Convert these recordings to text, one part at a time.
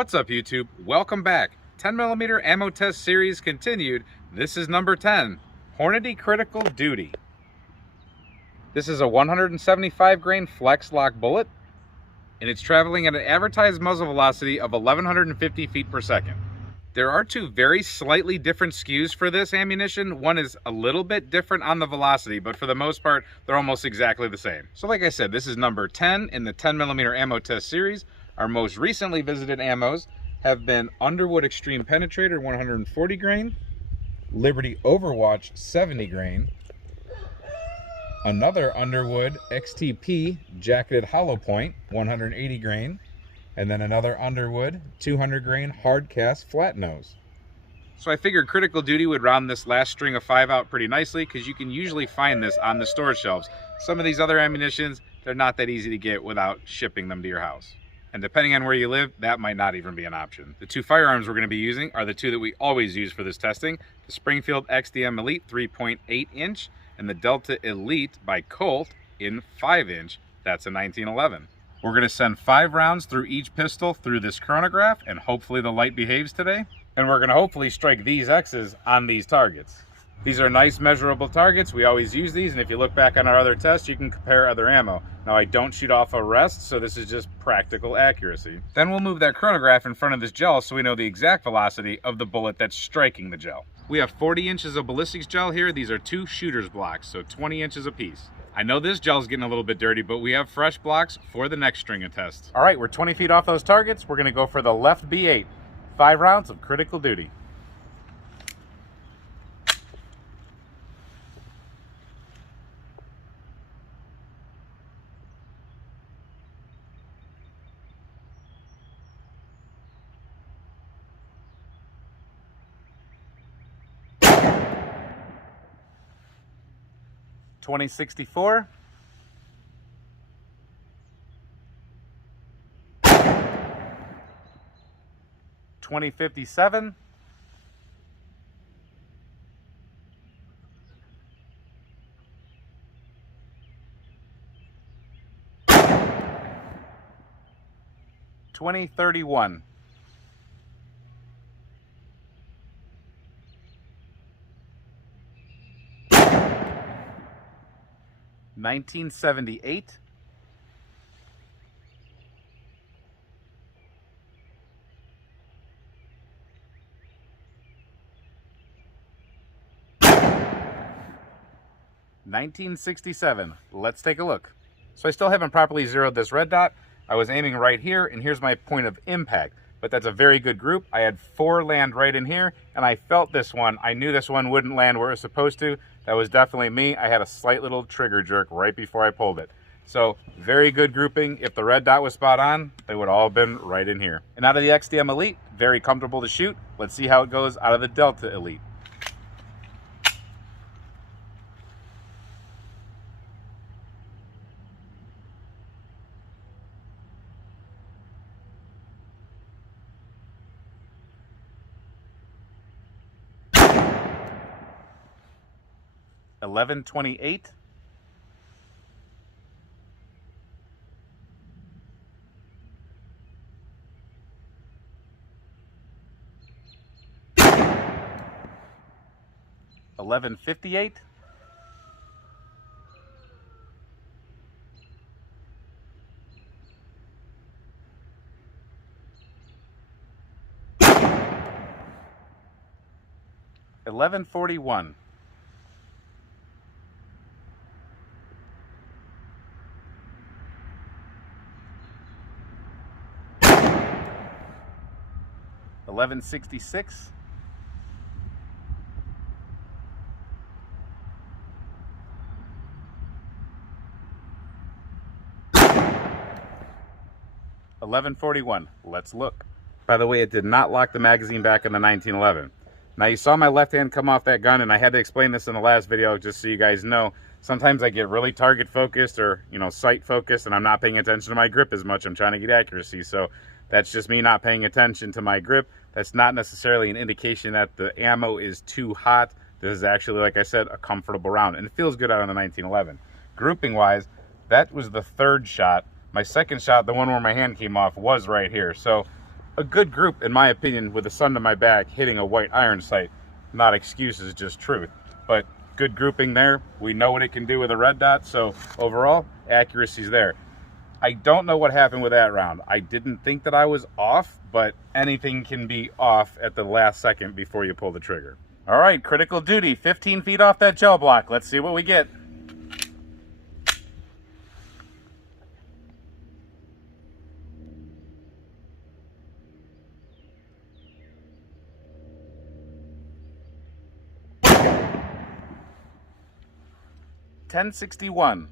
What's up, YouTube? Welcome back. 10mm ammo test series continued. This is number 10, Hornady Critical Duty. This is a 175 grain Flexlock bullet, and it's traveling at an advertised muzzle velocity of 1150 feet per second. There are two very slightly different SKUs for this ammunition. One is a little bit different on the velocity, but for the most part, they're almost exactly the same. So like I said, this is number 10 in the 10mm ammo test series. Our most recently visited ammos have been Underwood Extreme Penetrator 140 grain, Liberty Overwatch 70 grain, another Underwood XTP Jacketed Hollow Point 180 grain, and then another Underwood 200 grain hard cast flat nose. So I figured Critical Duty would round this last string of 5 out pretty nicely, because you can usually find this on the store shelves. Some of these other ammunitions, they're not that easy to get without shipping them to your house. And depending on where you live, that might not even be an option. The two firearms we're going to be using are the two that we always use for this testing: the Springfield XDM Elite 3.8 inch and the Delta Elite by Colt in 5 inch. That's a 1911. We're going to send 5 rounds through each pistol through this chronograph, and hopefully the light behaves today. And we're going to hopefully strike these X's on these targets. These are nice measurable targets. We always use these, and if you look back on our other tests, you can compare other ammo. Now, I don't shoot off a rest, so this is just practical accuracy. Then we'll move that chronograph in front of this gel so we know the exact velocity of the bullet that's striking the gel. We have 40 inches of ballistics gel here. These are 2 shooter's blocks, so 20 inches apiece. I know this gel's getting a little bit dirty, but we have fresh blocks for the next string of tests. All right, we're 20 feet off those targets. We're gonna go for the left B8. 5 rounds of Critical Duty. .2064, .2057, .2031. .1978, .1967. Let's take a look. So I still haven't properly zeroed this red dot. I was aiming right here, and here's my point of impact. But that's a very good group. I had 4 land right in here, and I felt this one. I knew this one wouldn't land where it was supposed to. That was definitely me. I had a slight little trigger jerk right before I pulled it. So very good grouping. If the red dot was spot on, they would all have been right in here. And out of the XDM Elite, very comfortable to shoot. Let's see how it goes out of the Delta Elite. .1128, .1158, .1141. .1166, .1141. Let's look. By the way, it did not lock the magazine back in the 1911. Now, you saw my left hand come off that gun, and I had to explain this in the last video just so you guys know. Sometimes I get really target focused or, sight focused, and I'm not paying attention to my grip as much. I'm trying to get accuracy. So that's just me not paying attention to my grip. That's not necessarily an indication that the ammo is too hot. This is actually, like I said, a comfortable round, and it feels good out on the 1911. Grouping wise, that was the 3rd shot. My 2nd shot, the one where my hand came off, was right here. So a good group, in my opinion, with the sun to my back, hitting a white iron sight. Not excuses, just truth. But good grouping there. We know what it can do with a red dot, so overall, accuracy's there. I don't know what happened with that round. I didn't think that I was off, but anything can be off at the last second before you pull the trigger. All right, Critical Duty, 15 feet off that gel block. Let's see what we get. $10.61.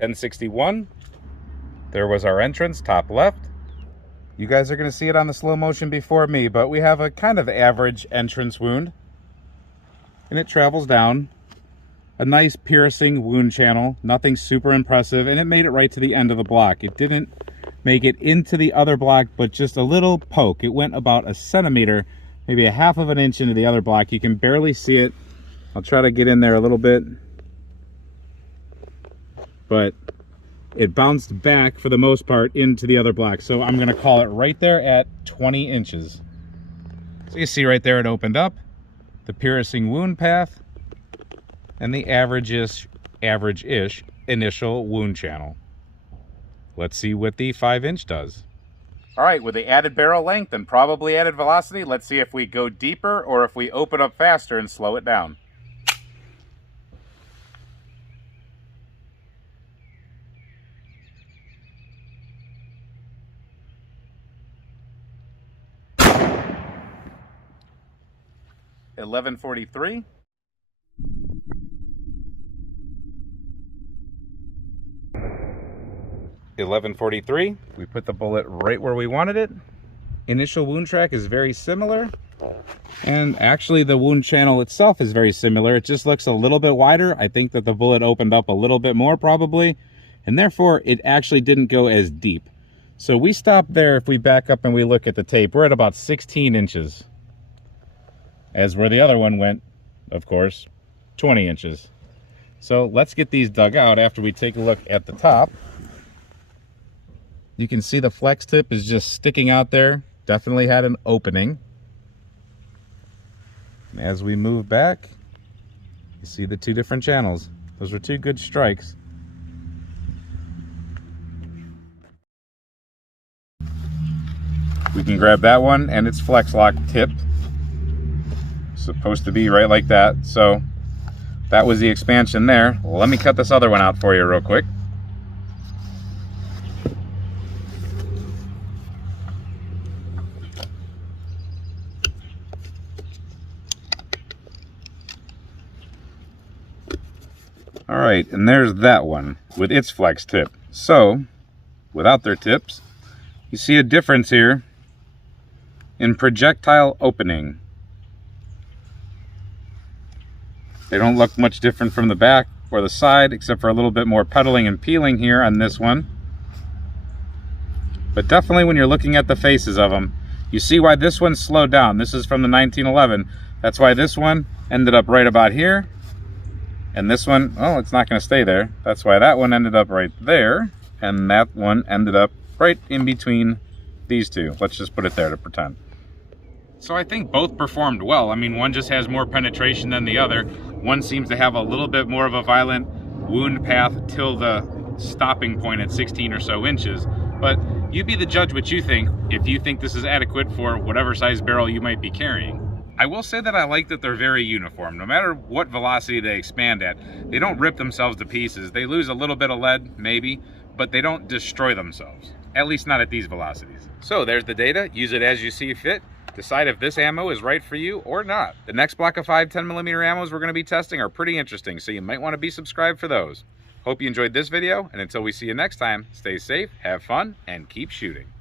$10.61. There was our entrance, top left. You guys are going to see it on the slow motion before me, but we have a kind of average entrance wound. And it travels down. A nice piercing wound channel, nothing super impressive, and it made it right to the end of the block. It didn't make it into the other block, but just a little poke. It went about a centimeter, maybe a half of an inch into the other block. You can barely see it. I'll try to get in there a little bit. But it bounced back for the most part into the other block. So I'm gonna call it right there at 20 inches. So you see right there it opened up, the piercing wound path, and the average-ish initial wound channel. Let's see what the 5-inch does. All right, with the added barrel length and probably added velocity, let's see if we go deeper or if we open up faster and slow it down. $11.43. $11.43. We put the bullet right where we wanted it. Initial wound track is very similar, and actually the wound channel itself is very similar. It just looks a little bit wider. I think that the bullet opened up a little bit more probably, and therefore it actually didn't go as deep. So we stopped there. If we back up and we look at the tape, we're at about 16 inches. As where the other one went, of course, 20 inches. So let's get these dug out after we take a look at the top. You can see the flex tip is just sticking out there. Definitely had an opening. And as we move back, you see the two different channels. Those were two good strikes. We can grab that one, and it's Flexlock tipped. Supposed to be right like that. So that was the expansion there. Let me cut this other one out for you real quick. All right, and there's that one with its flex tip. So without their tips, you see a difference here in projectile opening. They don't look much different from the back or the side, except for a little bit more pedaling and peeling here on this one. But definitely when you're looking at the faces of them, you see why this one slowed down. This is from the 1911. That's why this one ended up right about here. And this one, oh, it's not going to stay there. That's why that one ended up right there. And that one ended up right in between these two. Let's just put it there to pretend. So I think both performed well. I mean, one just has more penetration than the other. One seems to have a little bit more of a violent wound path till the stopping point at 16 or so inches. But you be the judge what you think, if you think this is adequate for whatever size barrel you might be carrying. I will say that I like that they're very uniform. No matter what velocity they expand at, they don't rip themselves to pieces. They lose a little bit of lead, maybe, but they don't destroy themselves. At least not at these velocities. So there's the data. Use it as you see fit. Decide if this ammo is right for you or not. The next block of 5 10mm ammos we're going to be testing are pretty interesting, so you might want to be subscribed for those. Hope you enjoyed this video, and until we see you next time, stay safe, have fun, and keep shooting.